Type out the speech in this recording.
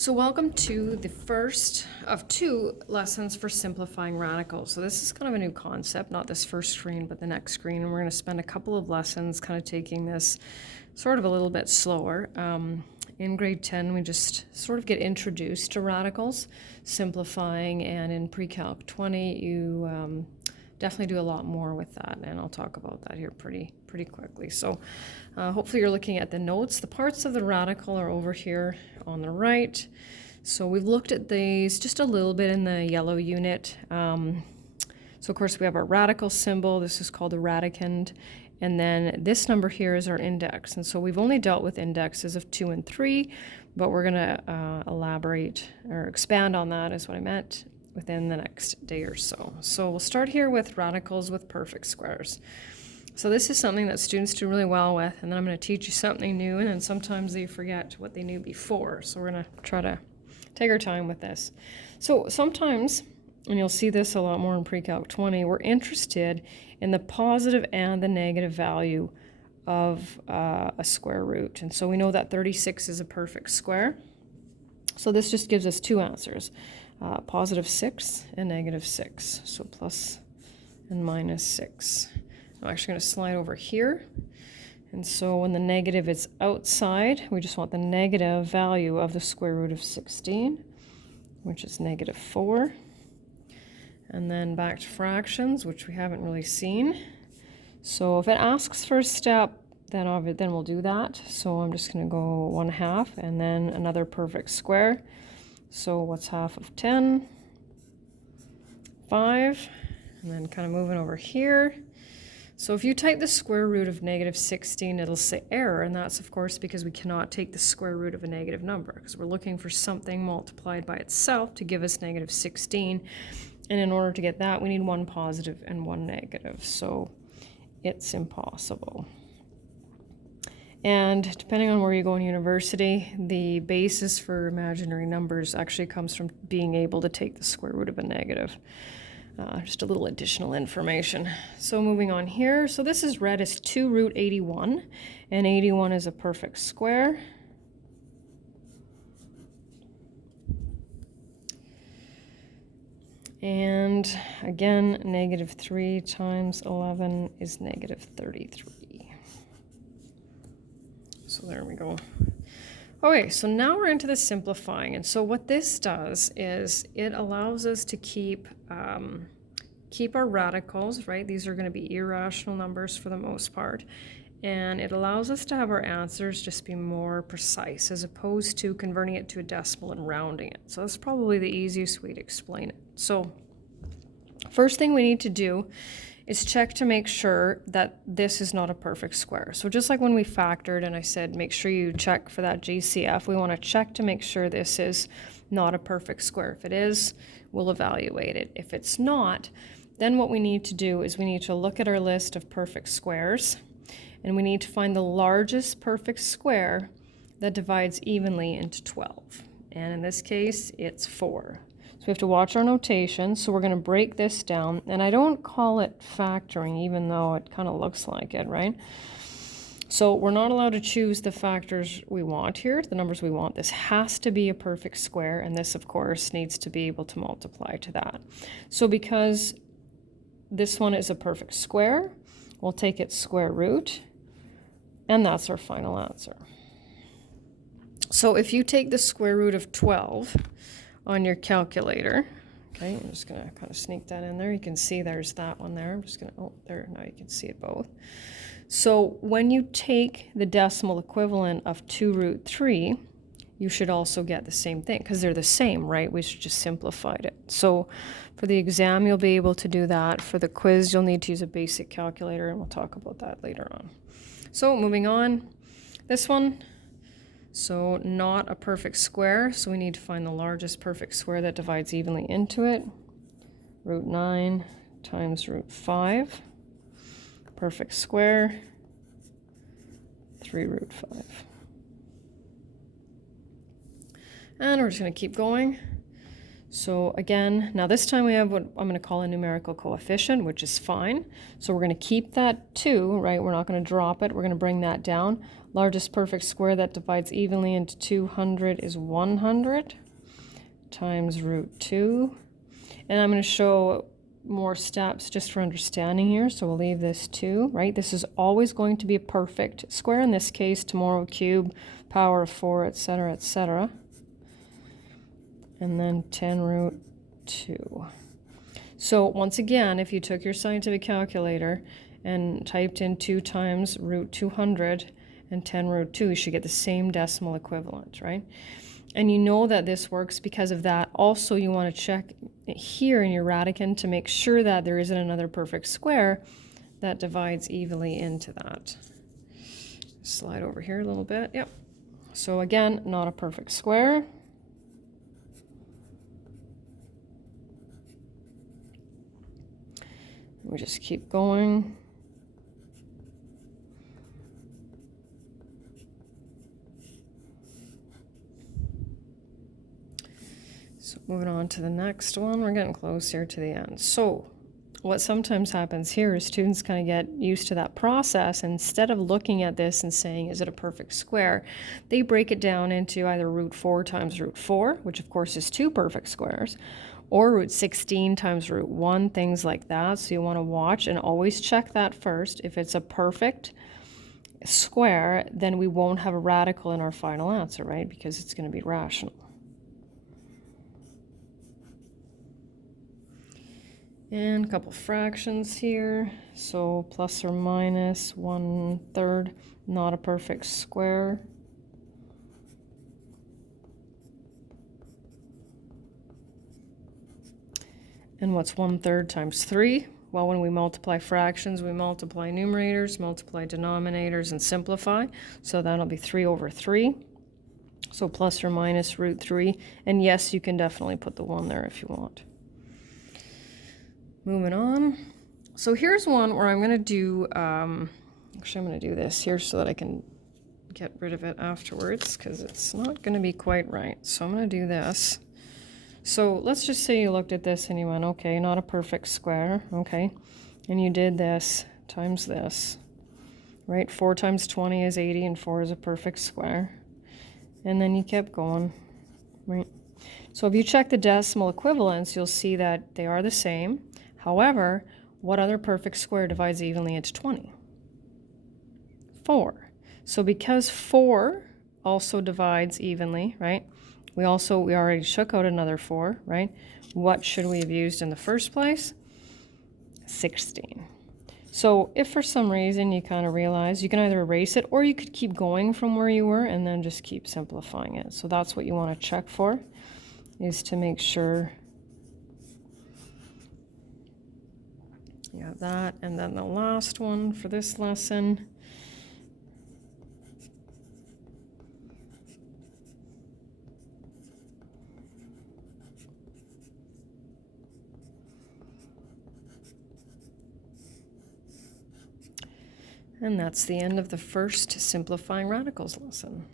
So welcome to the first of two lessons for simplifying radicals. So this is kind of a new concept, not this first screen, but the next screen. And we're going to spend a couple of lessons kind of taking this sort of a little bit slower. In grade 10, we just sort of get introduced to radicals, simplifying, and in pre-calc 20, you definitely do a lot more with that, and I'll talk about that here pretty quickly. So hopefully you're looking at the notes. The parts of the radical are over here on the right. So we've looked at these just a little bit in the yellow unit. So of course we have our radical symbol. This is called the radicand. And then this number here is our index. And so we've only dealt with indexes of 2 and 3, but we're going to elaborate or expand on that is what I meant within the next day or so. So we'll start here with radicals with perfect squares. So this is something that students do really well with, and then I'm going to teach you something new, and then sometimes they forget what they knew before. So we're going to try to take our time with this. So sometimes, and you'll see this a lot more in pre-calc 20, we're interested in the positive and the negative value of a square root. And so we know that 36 is a perfect square. So this just gives us two answers, positive 6 and negative 6. So plus and minus 6. I'm actually going to slide over here. And so when the negative is outside, we just want the negative value of the square root of 16, which is negative 4. And then back to fractions, which we haven't really seen. So if it asks for a step, then we'll do that. So I'm just going to go 1/2 and then another perfect square. So what's half of 10? 5. And then kind of moving over here. So if you type the square root of negative 16, it'll say error, and that's of course because we cannot take the square root of a negative number, because we're looking for something multiplied by itself to give us negative 16. And in order to get that, we need one positive and one negative. So it's impossible. And depending on where you go in university, the basis for imaginary numbers actually comes from being able to take the square root of a negative. Just a little additional information. So moving on here. So this is read as 2 root 81, and 81 is a perfect square. And again, negative 3 times 11 is negative 33. So there we go. Okay, so now we're into the simplifying. And so what this does is it allows us to keep our radicals, right? These are going to be irrational numbers for the most part. And it allows us to have our answers just be more precise as opposed to converting it to a decimal and rounding it. So that's probably the easiest way to explain it. So first thing we need to do is check to make sure that this is not a perfect square. So just like when we factored and I said make sure you check for that GCF, we want to check to make sure this is not a perfect square. If it is, we'll evaluate it. If it's not, then what we need to do is we need to look at our list of perfect squares, and we need to find the largest perfect square that divides evenly into 12. And in this case, it's 4. So we have to watch our notation. So we're going to break this down. And I don't call it factoring, even though it kind of looks like it, right? So we're not allowed to choose the factors we want here, the numbers we want. This has to be a perfect square, and this, of course, needs to be able to multiply to that. So because this one is a perfect square, we'll take its square root, and that's our final answer. So if you take the square root of 12 on your calculator, okay, I'm just going to kind of sneak that in there. You can see there's that one there. I'm just going to, oh, there, now you can see it both. So when you take the decimal equivalent of 2 root 3, you should also get the same thing because they're the same, right? We should just simplified it. So for the exam, you'll be able to do that. For the quiz, you'll need to use a basic calculator, and we'll talk about that later on. So moving on, this one. So not a perfect square, so we need to find the largest perfect square that divides evenly into it. Root 9 times root 5. Perfect square, 3 root 5. And we're just going to keep going. So again, now this time we have what I'm going to call a numerical coefficient, which is fine. So we're going to keep that 2, right? We're not going to drop it. We're going to bring that down. Largest perfect square that divides evenly into 200 is 100 times root 2. And I'm going to show more steps just for understanding here. So we'll leave this 2, right? This is always going to be a perfect square. In this case, tomorrow cube, power of 4, etc., etc. And then 10 root 2. So once again, if you took your scientific calculator and typed in 2 times root 200 and 10 root 2, you should get the same decimal equivalent, right? And you know that this works because of that. Also, you want to check here in your radicand to make sure that there isn't another perfect square that divides evenly into that. Slide over here a little bit. Yep. So again, not a perfect square. We just keep going. So moving on to the next one, we're getting close here to the end. So what sometimes happens here is students kind of get used to that process. Instead of looking at this and saying, is it a perfect square? They break it down into either root 4 times root 4, which of course is 2 perfect squares, or root 16 times root 1, things like that. So you want to watch and always check that first. If it's a perfect square, then we won't have a radical in our final answer, right? Because it's going to be rational. And a couple fractions here. So plus or minus 1/3, not a perfect square. And what's 1/3 times 3? Well, when we multiply fractions, we multiply numerators, multiply denominators, and simplify. So that'll be 3/3. So plus or minus root 3. And yes, you can definitely put the 1 there if you want. Moving on. So here's one where I'm going to do, actually I'm going to do this here so that I can get rid of it afterwards because it's not going to be quite right. So I'm going to do this. So let's just say you looked at this and you went, okay, not a perfect square, okay, and you did this times this, right? 4 times 20 is 80 and 4 is a perfect square. And then you kept going, right? So if you check the decimal equivalents, you'll see that they are the same. However, what other perfect square divides evenly into 20? 4. So because 4 also divides evenly, right? We already took out another 4, right? What should we have used in the first place? 16. So if for some reason you kind of realize, you can either erase it or you could keep going from where you were and then just keep simplifying it. So that's what you want to check for, is to make sure you have that. And then the last one for this lesson, and that's the end of the first simplifying radicals lesson.